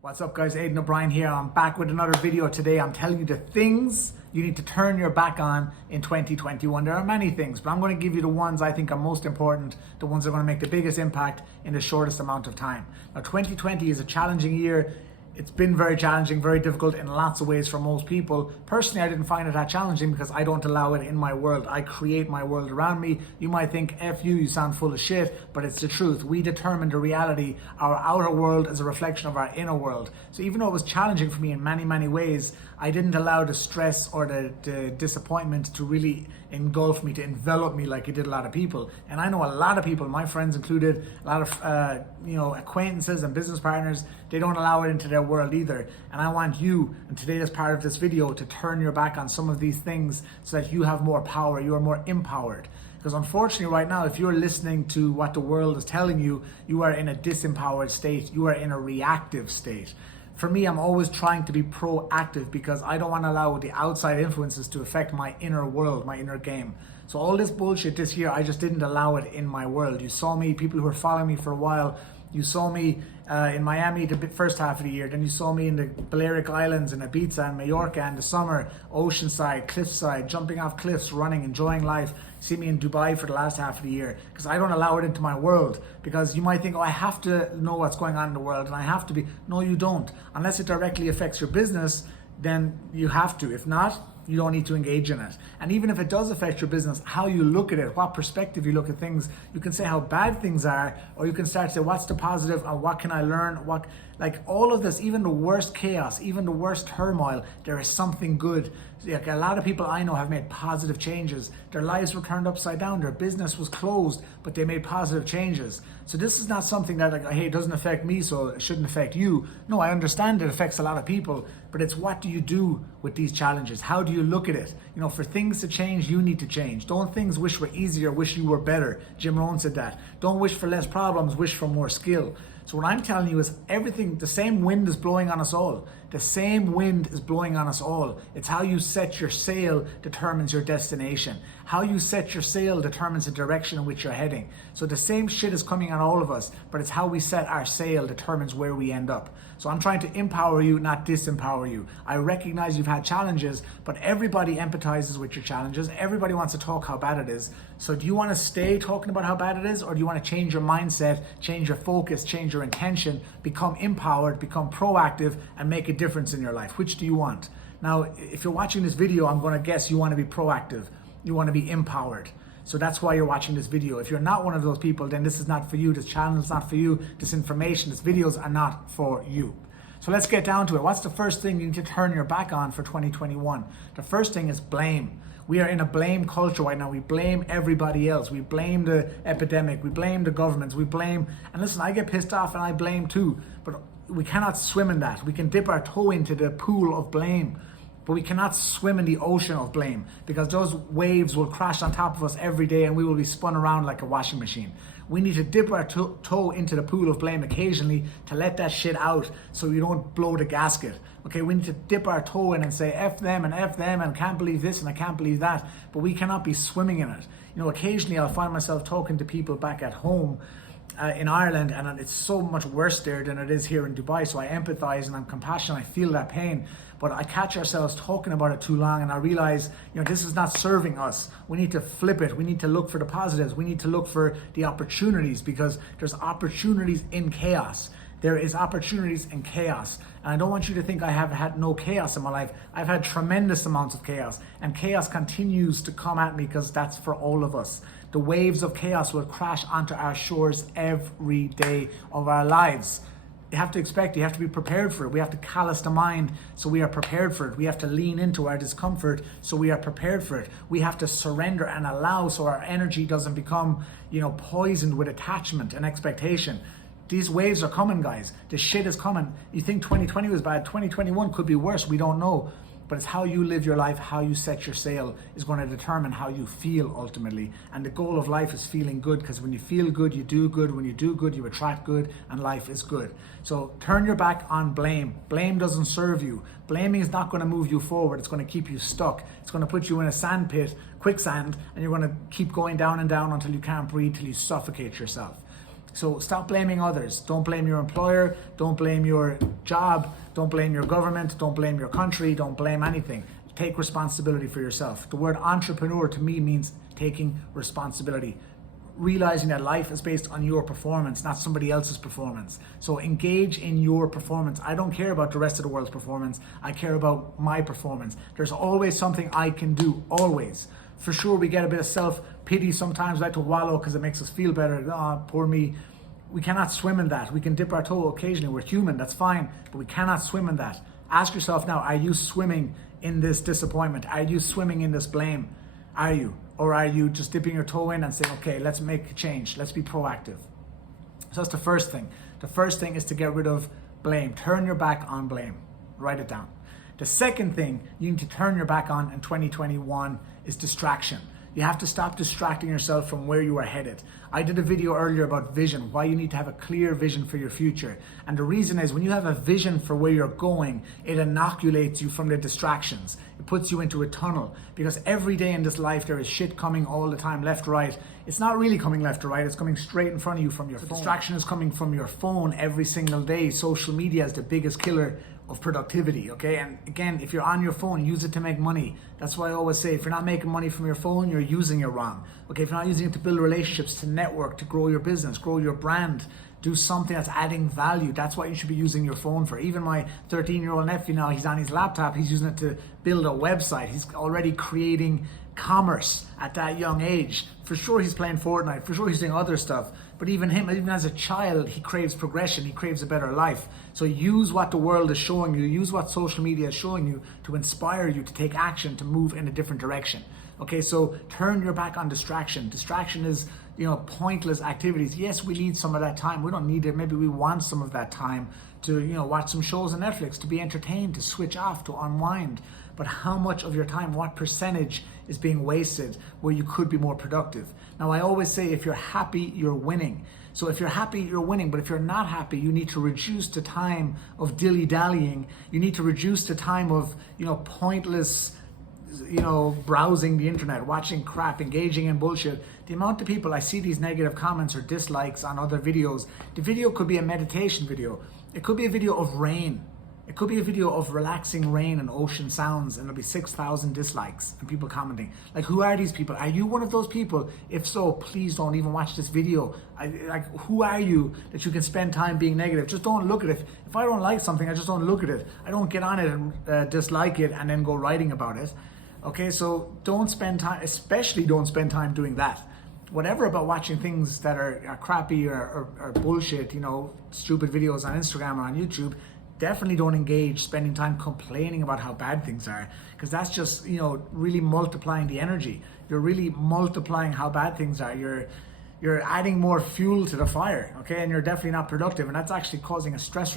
What's up guys, Aidan O'Brien here. I'm back with another video today. I'm telling you the things you need to turn your back on in 2021. There are many things, but I'm going to give you the ones I think are most important, the ones that are going to make the biggest impact in the shortest amount of time. Now 2020 is a challenging year. It's been very challenging, very difficult in lots of ways for most people. Personally, I didn't find it that challenging because I don't allow it in my world. I create my world around me. You might think, F you sound full of shit, but it's the truth. We determine the reality. Our outer world is a reflection of our inner world. So even though it was challenging for me in many, many ways, I didn't allow the stress or the disappointment to really engulf me, to envelop me like it did a lot of people. And I know a lot of people, my friends included, a lot of acquaintances and business partners, they don't allow it into their world either. And I want you, and today as part of this video, to turn your back on some of these things so that you have more power, you are more empowered. Because unfortunately right now, if you're listening to what the world is telling you, you are in a disempowered state, you are in a reactive state. For me, I'm always trying to be proactive because I don't want to allow the outside influences to affect my inner world, my inner game. So all this bullshit this year, I just didn't allow it in my world. You saw me, people who were following me for a while, you saw me in Miami the first half of the year, then you saw me in the Balearic Islands and Ibiza and Mallorca in the summer, oceanside, cliffside, jumping off cliffs, running, enjoying life. See me in Dubai for the last half of the year because I don't allow it into my world. Because you might think, oh, I have to know what's going on in the world and I have to be. No, you don't. Unless it directly affects your business, then you have to. If not, you don't need to engage in it. And even if it does affect your business, how you look at it, what perspective you look at things, you can say how bad things are, or you can start to say, what's the positive, or what can I learn? Like all of this, even the worst chaos, even the worst turmoil, there is something good. Like a lot of people I know have made positive changes. Their lives were turned upside down. Their business was closed, but they made positive changes. So this is not something that like, hey, it doesn't affect me, so it shouldn't affect you. No, I understand it affects a lot of people, but it's what do you do with these challenges? How do you look at it? You know, for things to change, you need to change. Don't things wish were easier, wish you were better. Jim Rohn said that. Don't wish for less problems, wish for more skill. So what I'm telling you is everything, the same wind is blowing on us all. The same wind is blowing on us all. It's how you set your sail determines your destination. How you set your sail determines the direction in which you're heading. So the same shit is coming on all of us, but it's how we set our sail determines where we end up. So I'm trying to empower you, not disempower you. I recognize you've had challenges, but everybody empathizes with your challenges. Everybody wants to talk how bad it is. So do you want to stay talking about how bad it is, or do you want to change your mindset, change your focus, change your intention, become empowered, become proactive, and make a difference in your life? Which do you want? Now, if you're watching this video, I'm going to guess you want to be proactive. You want to be empowered. So that's why you're watching this video. If you're not one of those people, then this is not for you. This channel is not for you. This information, these videos are not for you. So let's get down to it. What's the first thing you need to turn your back on for 2021? The first thing is blame. We are in a blame culture right now. We blame everybody else. We blame the epidemic. We blame the governments. We blame, and listen, I get pissed off and I blame too, but we cannot swim in that. We can dip our toe into the pool of blame, but we cannot swim in the ocean of blame because those waves will crash on top of us every day and we will be spun around like a washing machine. We need to dip our toe into the pool of blame occasionally to let that shit out so we don't blow the gasket. Okay, we need to dip our toe in and say F them and can't believe this and I can't believe that, but we cannot be swimming in it. You know, occasionally I'll find myself talking to people back at home in Ireland, and it's so much worse there than it is here in Dubai, so I empathize and I'm compassionate, I feel that pain, but I catch ourselves talking about it too long and I realize, you know, this is not serving us. We need to flip it. We need to look for the positives. We need to look for the opportunities because there's opportunities in chaos. There is opportunities in chaos. And I don't want you to think I have had no chaos in my life. I've had tremendous amounts of chaos, and chaos continues to come at me because that's for all of us. The waves of chaos will crash onto our shores every day of our lives. You have to expect, you have to be prepared for it. We have to callous the mind so we are prepared for it. We have to lean into our discomfort so we are prepared for it. We have to surrender and allow so our energy doesn't become, poisoned with attachment and expectation. These waves are coming, guys. The shit is coming. You think 2020 was bad, 2021 could be worse, we don't know. But it's how you live your life, how you set your sail is going to determine how you feel ultimately. And the goal of life is feeling good, because when you feel good, you do good. When you do good, you attract good, and life is good. So turn your back on blame. Blame doesn't serve you. Blaming is not going to move you forward. It's going to keep you stuck. It's going to put you in a sand pit, quicksand, and you're going to keep going down and down until you can't breathe, till you suffocate yourself. So stop blaming others. Don't blame your employer. Don't blame your job. Don't blame your government. Don't blame your country. Don't blame anything. Take responsibility for yourself. The word entrepreneur to me means taking responsibility. Realizing that life is based on your performance, not somebody else's performance. So engage in your performance. I don't care about the rest of the world's performance. I care about my performance. There's always something I can do, always. For sure, we get a bit of self-pity sometimes, like to wallow because it makes us feel better. Oh, poor me. We cannot swim in that. We can dip our toe occasionally. We're human, that's fine. But we cannot swim in that. Ask yourself now, are you swimming in this disappointment? Are you swimming in this blame? Are you? Or are you just dipping your toe in and saying, okay, let's make a change. Let's be proactive. So that's the first thing. The first thing is to get rid of blame. Turn your back on blame. Write it down. The second thing you need to turn your back on in 2021 is distraction. You have to stop distracting yourself from where you are headed. I did a video earlier about vision, why you need to have a clear vision for your future. And the reason is when you have a vision for where you're going, it inoculates you from the distractions. It puts you into a tunnel because every day in this life there is shit coming all the time, left, right. It's not really coming left or right, it's coming straight in front of you from your phone. Distraction is coming from your phone every single day. Social media is the biggest killer of productivity, okay? And again, if you're on your phone, use it to make money. That's why I always say, if you're not making money from your phone, you're using it wrong. Okay, if you're not using it to build relationships, to network, to grow your business, grow your brand, do something that's adding value, that's what you should be using your phone for. Even my 13-year-old nephew now, he's on his laptop, he's using it to build a website. He's already creating commerce at that young age. For sure he's playing Fortnite, for sure he's doing other stuff, but even him, even as a child, he craves progression, he craves a better life. So use what the world is showing you, use what social media is showing you to inspire you to take action, to move in a different direction. Okay, so turn your back on distraction. Distraction is, pointless activities. Yes, we need some of that time. We don't need it. Maybe we want some of that time to, watch some shows on Netflix, to be entertained, to switch off, to unwind. But how much of your time, what percentage is being wasted where you could be more productive? Now, I always say if you're happy, you're winning. So if you're happy, you're winning. But if you're not happy, you need to reduce the time of dilly-dallying. You need to reduce the time of, pointless, browsing the internet, watching crap, engaging in bullshit. The amount of people I see these negative comments or dislikes on other videos, the video could be a meditation video. It could be a video of rain. It could be a video of relaxing rain and ocean sounds, and there'll be 6,000 dislikes and people commenting. Like, who are these people? Are you one of those people? If so, please don't even watch this video. Who are you that you can spend time being negative? Just don't look at it. If I don't like something, I just don't look at it. I don't get on it and dislike it and then go writing about it. Okay, so don't spend time, especially don't spend time doing that. Whatever about watching things that are crappy or bullshit, stupid videos on Instagram or on YouTube, definitely don't engage spending time complaining about how bad things are, because that's just, really multiplying the energy. You're really multiplying how bad things are. You're adding more fuel to the fire, okay? And you're definitely not productive, and that's actually causing a stress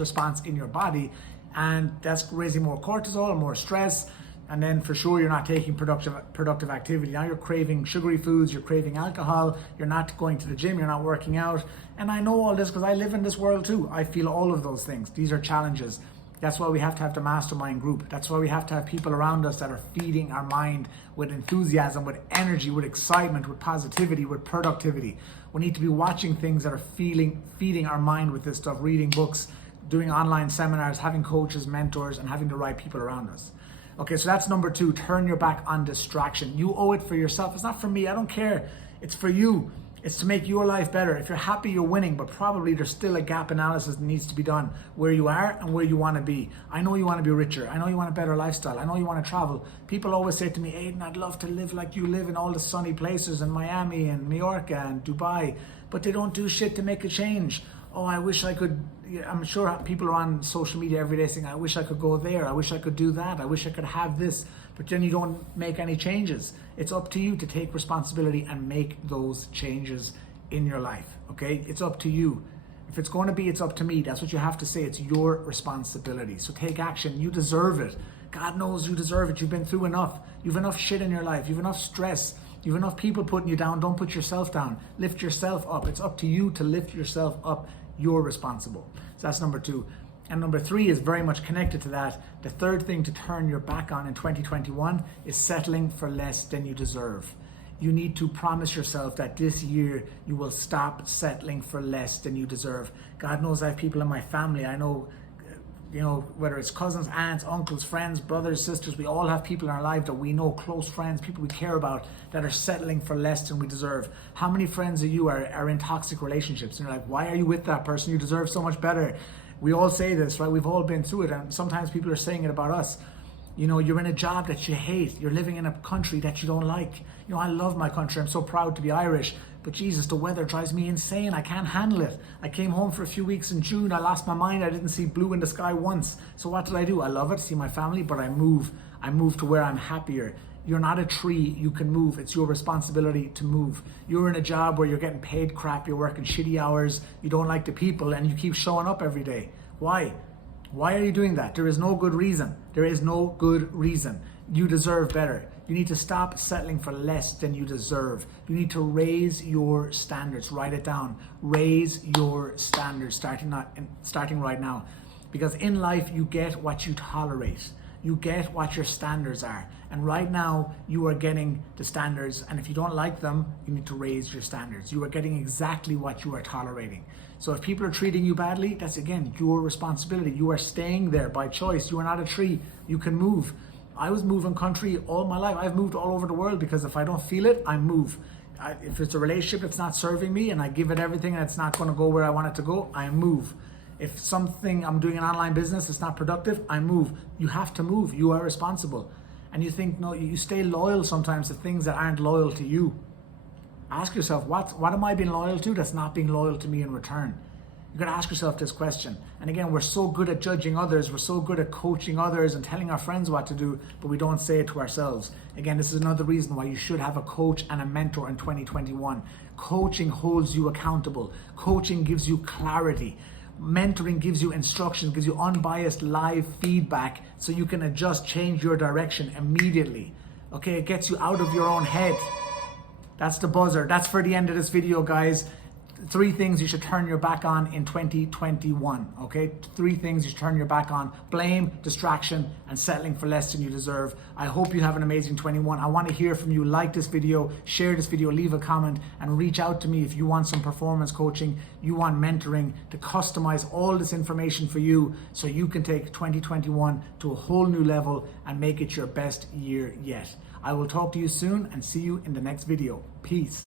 response in your body, and that's raising more cortisol, more stress. And then for sure, you're not taking productive activity. Now you're craving sugary foods, you're craving alcohol, you're not going to the gym, you're not working out. And I know all this because I live in this world too. I feel all of those things. These are challenges. That's why we have to have the mastermind group. That's why we have to have people around us that are feeding our mind with enthusiasm, with energy, with excitement, with positivity, with productivity. We need to be watching things that are feeding our mind with this stuff, reading books, doing online seminars, having coaches, mentors, and having the right people around us. Okay, so that's number 2, turn your back on distraction. You owe it for yourself. It's not for me, I don't care. It's for you. It's to make your life better. If you're happy, you're winning, but probably there's still a gap analysis that needs to be done where you are and where you want to be. I know you want to be richer. I know you want a better lifestyle. I know you want to travel. People always say to me, Aidan, I'd love to live like you live in all the sunny places in Miami and Mallorca and Dubai, but they don't do shit to make a change. Oh, I wish I could. I'm sure people are on social media every day saying, I wish I could go there. I wish I could do that. I wish I could have this. But then you don't make any changes. It's up to you to take responsibility and make those changes in your life, okay? It's up to you. If it's going to be, it's up to me. That's what you have to say. It's your responsibility. So take action. You deserve it. God knows you deserve it. You've been through enough. You've enough shit in your life. You've enough stress. You've enough people putting you down. Don't put yourself down. Lift yourself up. It's up to you to lift yourself up. You're responsible. So that's number 2. And number 3 is very much connected to that. The third thing to turn your back on in 2021 is settling for less than you deserve. You need to promise yourself that this year you will stop settling for less than you deserve. God knows I have people in my family. I know, whether it's cousins, aunts, uncles, friends, brothers, sisters, we all have people in our life that we know, close friends, people we care about, that are settling for less than we deserve. How many friends of you are in toxic relationships? And you're like, why are you with that person? You deserve so much better. We all say this, right? We've all been through it, and sometimes people are saying it about us. You're in a job that you hate. You're living in a country that you don't like. I love my country. I'm so proud to be Irish. But Jesus, the weather drives me insane. I can't handle it. I came home for a few weeks in June. I lost my mind. I didn't see blue in the sky once. So what did I do? I love it, see my family, but I move. I move to where I'm happier. You're not a tree. You can move. It's your responsibility to move. You're in a job where you're getting paid crap. You're working shitty hours. You don't like the people, and you keep showing up every day. Why? Why are you doing that? There is no good reason. There is no good reason. You deserve better. You need to stop settling for less than you deserve. You need to raise your standards. Write it down. Raise your standards starting right now. Because in life, you get what you tolerate. You get what your standards are. And right now, you are getting the standards. And if you don't like them, you need to raise your standards. You are getting exactly what you are tolerating. So if people are treating you badly, that's again your responsibility. You are staying there by choice. You are not a tree. You can move. I was moving country all my life. I've moved all over the world because if I don't feel it, I move. If it's a relationship that's not serving me and I give it everything and it's not going to go where I want it to go, I move. If something I'm doing an online business, it's not productive, I move. You have to move. You are responsible. And you think, no, you stay loyal sometimes to things that aren't loyal to you. Ask yourself, what am I being loyal to that's not being loyal to me in return? You got to ask yourself this question. And again, we're so good at judging others. We're so good at coaching others and telling our friends what to do, but we don't say it to ourselves. Again, this is another reason why you should have a coach and a mentor in 2021. Coaching holds you accountable. Coaching gives you clarity. Mentoring gives you instructions, gives you unbiased live feedback so you can adjust, change your direction immediately. Okay, it gets you out of your own head. That's the buzzer. That's for the end of this video, guys. 3 things you should turn your back on in 2021, okay? 3 things you should turn your back on: blame, distraction, and settling for less than you deserve. I hope you have an amazing 21. I want to hear from you. Like this video, share this video, leave a comment, and reach out to me if you want some performance coaching, you want mentoring to customize all this information for you so you can take 2021 to a whole new level and make it your best year yet. I will talk to you soon and see you in the next video. Peace.